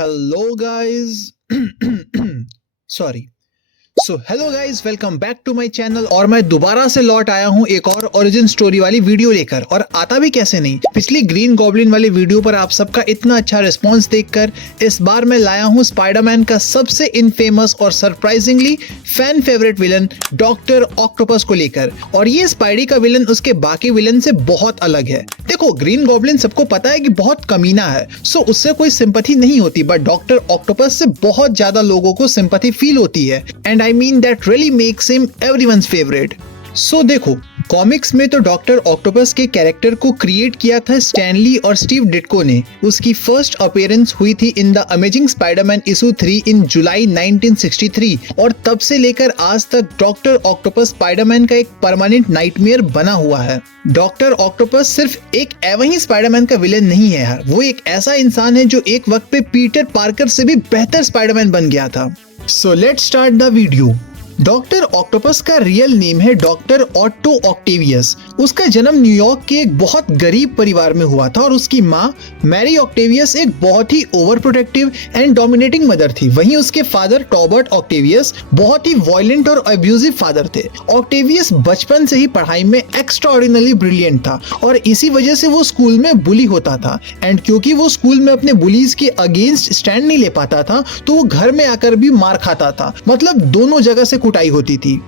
Hello guys. Sorry. Hello guys, welcome back to my channel. और मैं दोबारा से लौट आया हूँ एक और ओरिजिन स्टोरी वाली वीडियो लेकर। और आता भी कैसे नहीं, पिछली ग्रीन गॉब्लिन वाली वीडियो पर आप सबका इतना अच्छा रिस्पांस देखकर इस बार मैं लाया हूँ स्पाइडरमैन का सबसे इनफेमस और surprisingly fan favourite villain doctor octopus को लेकर। और ये स्पाइडी का विलन उसके बाकी विलन से बहुत अलग है। देखो, ग्रीन गॉब्लिन सबको पता है कि बहुत कमीना है, सो उससे कोई सिंपैथी नहीं होती, बट डॉक्टर ऑक्टोपस से बहुत ज्यादा लोगों को सिंपैथी फील होती है। And I mean that really makes him everyone's favorite. So देखो, कॉमिक्स में तो डॉक्टर ऑक्टोपस के कैरेक्टर को क्रिएट किया था स्टैनली और स्टीव डिट्को ने। उसकी फर्स्ट अपीयरेंस हुई थी in the amazing Spiderman issue 3 इन जुलाई 1963 और तब से लेकर आज तक डॉक्टर ऑक्टोपस स्पाइडरमैन का एक परमानेंट नाइटमेयर बना हुआ है। डॉक्टर ऑक्टोपस सिर्फ एक एवं ही स्पाइडरमैन का विलेन नहीं है यार, वो एक ऐसा इंसान है जो एक वक्त पे पीटर पार्कर से भी बेहतर स्पाइडरमैन बन गया था। So let's start the video. Doctor octopus का रियल नेम है डॉक्टर ऑट्टो ऑक्टेवियस। उसका जन्म न्यूयॉर्क के एक बहुत गरीब परिवार में हुआ था और उसकी माँ मैरी ऑक्टेवियस एक बहुत ही over protective and dominating mother थी। वहीं उसके फादर टॉबर्ट ऑक्टेवियस बहुत ही वायलेंट और अब्यूजिव फादर थे। ऑक्टेवियस बचपन से ही पढ़ाई में एक्स्ट्राऑर्डिनरी ब्रिलियंट था और इसी वजह से वो स्कूल में बुली होता था। एंड क्योंकि वो स्कूल में अपने बुलीज के अगेंस्ट स्टैंड नहीं ले पाता था, तो वो घर में आकर भी मार खाता था। मतलब दोनों जगह से कुटाई होती थी।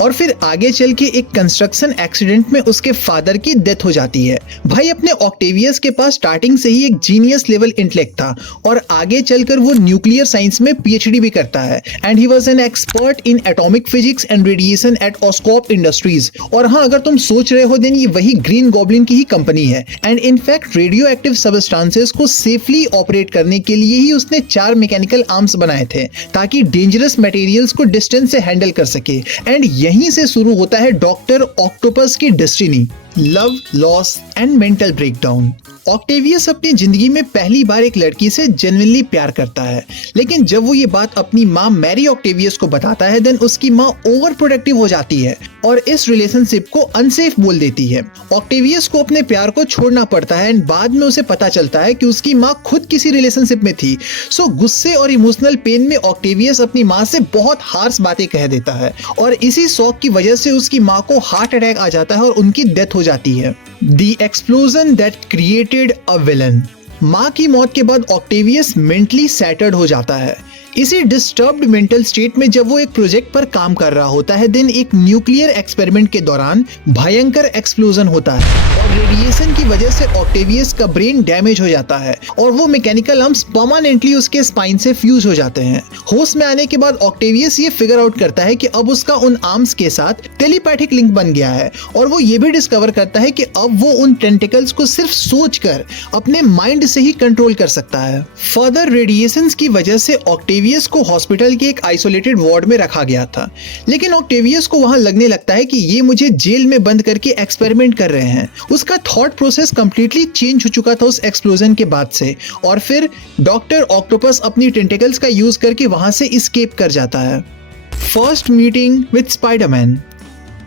और फिर आगे चल के एक कंस्ट्रक्शन एक्सीडेंट में उसके फादर की डेथ हो जाती है। भाई अपने ऑक्टेवियस के पास स्टार्टिंग से ही एक जीनियस लेवल इंटेलेक्ट था और आगे चलकर वो न्यूक्लियर साइंस में पीएचडी भी करता है। And he was an expert in atomic physics and radiation at Oscorp industries. और हाँ, अगर तुम सोच रहे हो देन ये वही ग्रीन गॉब्लिन की ही कंपनी है। And in fact radio active substances को सेफली ऑपरेट करने के लिए ही उसने 4 मैकेनिकल आर्म्स बनाए थे ताकि डेंजरस मटेरियल्स को डिस्टेंस से हैंडल कर सके। एंड यहीं से शुरू होता है डॉक्टर ऑक्टोपस की destiny, love, loss and mental breakdown. Octavius अपनी जिंदगी में पहली बार एक लड़की से जेन्युइनली प्यार करता है, लेकिन जब वो ये बात अपनी माँ मैरी ऑक्टेवियस को बताता है देन उसकी माँ ओवर प्रोटेक्टिव हो जाती है और इस रिलेशनशिप को अनसेफ बोल देती है। ऑक्टेवियस को अपने प्यार को छोड़ना पड़ता है एंड बाद में उसे पता चलता है कि उसकी माँ खुद किसी रिलेशनशिप में थी। सो गुस्से और इमोशनल पेन में ऑक्टेवियस अपनी माँ से बहुत हार्श बातें कह देता है और इसी शौक की वजह से उसकी माँ को हार्ट अटैक आ जाता है और उनकी डेथ हो जाती है। The explosion that created a villain। माँ की मौत के बाद ऑक्टेवियस मेंटली सैटर्ड हो जाता है। इसी डिस्टर्ब्ड मेंटल स्टेट में जब वो एक प्रोजेक्ट पर काम कर रहा होता है देन एक न्यूक्लियर एक्सपेरिमेंट के दौरान भयंकर एक्सप्लोजन होता है और रेडिएशन की वजह से ऑक्टेवियस का ब्रेन डैमेज हो जाता है और वो मैकेनिकल आर्म्स परमानेंटली उसके स्पाइन से फ्यूज हो जाते हैं। होश में आने के बाद ऑक्टेवियस ये फिगर आउट करता है कि अब उसका उन आर्म्स के साथ टेलीपैथिक लिंक बन गया है और वो ये भी डिस्कवर करता है कि अब वो उन टेंटिकल्स को सिर्फ सोचकर अपने माइंड से ही कंट्रोल कर सकता है। फर्दर रेडिएशंस की वजह से ऑक्टेवियस को हॉस्पिटल के एक आइसोलेटेड वार्ड में रखा गया था, लेकिन ऑक्टेवियस को वहां लगने लगता है कि ये मुझे जेल में बंद करके एक्सपेरिमेंट कर रहे हैं। उसका थॉट प्रोसेस कंप्लीटली चेंज हो चुका था उस एक्सप्लोजन के बाद से और फिर डॉक्टर ऑक्टोपस अपनी टेंटिकल्स का यूज करके वहां से एस्केप कर जाता है। First meeting with Spiderman.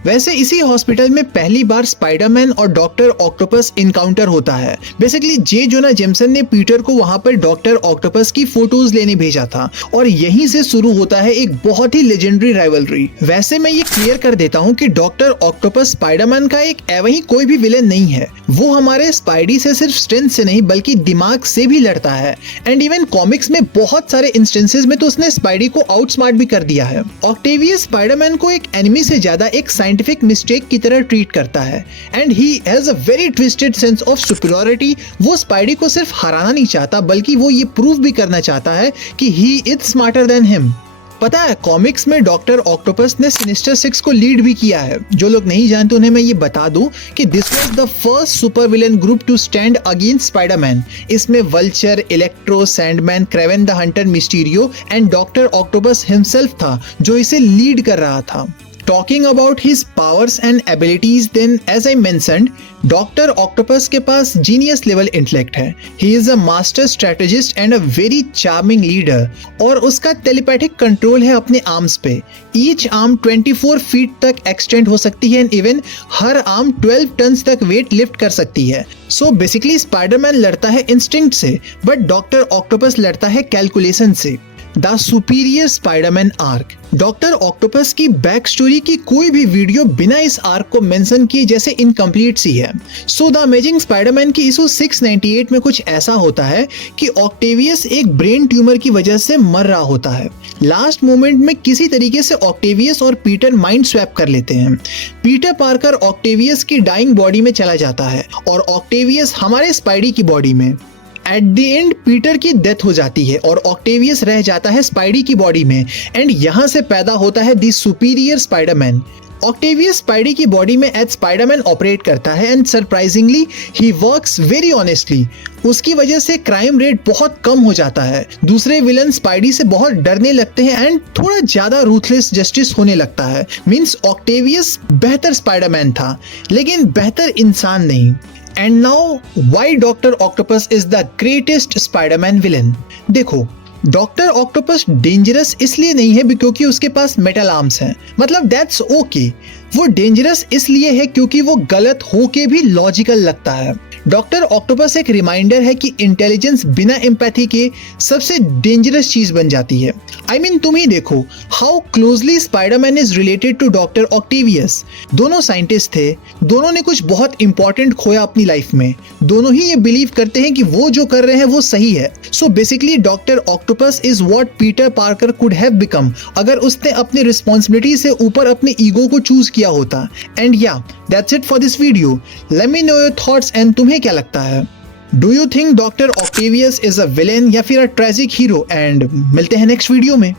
वैसे इसी हॉस्पिटल में पहली बार स्पाइडरमैन और डॉक्टर ऑक्टोपस इनकाउंटर होता है। बेसिकली जे जोना जेमसन ने पीटर को वहां पर डॉक्टर ऑक्टोपस की फोटोज लेने भेजा था और यहीं से शुरू होता है एक बहुत ही लेजेंडरी राइवलरी। वैसे मैं ये क्लियर कर देता हूँ कि डॉक्टर ऑक्टोपस स्पाइडरमैन का एक एवं ही कोई भी विलेन नहीं है। वो हमारे स्पाइडी से सिर्फ स्ट्रेंथ से नहीं बल्कि दिमाग से भी लड़ता है। एंड इवन कॉमिक्स में बहुत सारे इंस्टेंसेस में तो उसने स्पाइडी को आउटस्मार्ट भी कर दिया है। ऑक्टेवियस स्पाइडरमैन को एक एनिमी से ज्यादा एक साइंटिफिक मिस्टेक की तरह ट्रीट करता है and he has a very twisted sense of superiority. वो स्पाइडी को सिर्फ हराना नहीं चाहता बल्कि वो ये प्रूव भी करना चाहता है कि he is smarter than him. पता है, कॉमिक्स में डॉक्टर ऑक्टोपस ने सिनिस्टर 6 को लीड भी किया है। जो लोग नहीं जानते उन्हें मैं ये बता दूं कि this was the first super villain group to stand against Spiderman. इसमें Vulture, Electro, Sandman, Kraven the Hunter, Mysterio and Doctor Octopus himself था जो इसे लीड कर रहा था। Talking about his powers and abilities, then as I mentioned, Doctor Octopus के पास genius level intellect है. He is a master strategist and a very charming leader. और उसका टेलीपैथिक कंट्रोल है अपने आर्म्स पे. ईच आर्म 24 फीट तक extend हो सकती है and even her arm 12 ton तक वेट लिफ्ट कर सकती है. सो बेसिकली स्पाइडरमैन लड़ता है इंस्टिंक्ट से, बट डॉक्टर ऑक्टोपस लड़ता है कैलकुलेशन से. The superior Spiderman arc. Doctor octopus की बैक स्टोरी की कोई भी वीडियो बिना इस आर्क को मेंशन किए जैसे इनकम्प्लीट सी है. सो द अमेजिंग स्पाइडरमैन की इशू 698 में कुछ ऐसा होता है कि ऑक्टेवियस एक ब्रेन ट्यूमर की वजह से मर रहा होता है. लास्ट मोमेंट में किसी तरीके से ऑक्टेवियस और पीटर माइंड स्वैप कर लेते हैं. पीटर पार्कर ऑक्टेवियस की डाइंग बॉडी में चला जाता है और ऑक्टेवियस हमारे स्पाइडी की बॉडी में. एट द एंड पीटर की डेथ हो जाती है और ऑक्टेवियस रह जाता है स्पाइडी की बॉडी में एंड यहाँ से पैदा होता है the superior Spiderman. Octavius spidey की बॉडी में एज स्पाइडरमैन ऑपरेट करता है and surprisingly he works very honestly. उसकी वजह से क्राइम रेट बहुत कम हो जाता है. दूसरे विलन स्पाइडी से बहुत डरने लगते हैं एंड थोड़ा ज्यादा रूथलेस जस्टिस होने लगता है. मीन्स ऑक्टेवियस बेहतर स्पाइडरमैन था लेकिन बेहतर इंसान नहीं. And now, why Dr. Octopus is the greatest Spider-Man villain? देखो, डॉक्टर ऑक्टोपस डेंजरस इसलिए नहीं है क्योंकि उसके पास मेटल आर्म्स हैं. मतलब दैट्स ओके. वो डेंजरस इसलिए है क्योंकि वो गलत होके भी लॉजिकल लगता है. डॉक्टर ऑक्टोपस एक रिमाइंडर है कि इंटेलिजेंस बिना एम्पैथी के सबसे डेंजरस चीज बन जाती है. आई मीन तुम ही देखो how closely Spiderman is related to Doctor Octavius. दोनों साइंटिस्ट थे, दोनों ने कुछ बहुत इंपॉर्टेंट खोया अपनी लाइफ में. दोनों ही ये बिलीव करते हैं कि वो जो कर रहे हैं वो सही है. So basically doctor octopus is what Peter Parker could have become अगर उसने अपनी रिस्पॉन्सिबिलिटी से ऊपर अपने ईगो को चूज किया होता. एंड या that's it for this video. Let me know your thoughts and तुम्हें क्या लगता है? Do you think doctor Octavius is a villain या फिर अ ट्रेजिक हीरो? एंड मिलते हैं नेक्स्ट वीडियो में.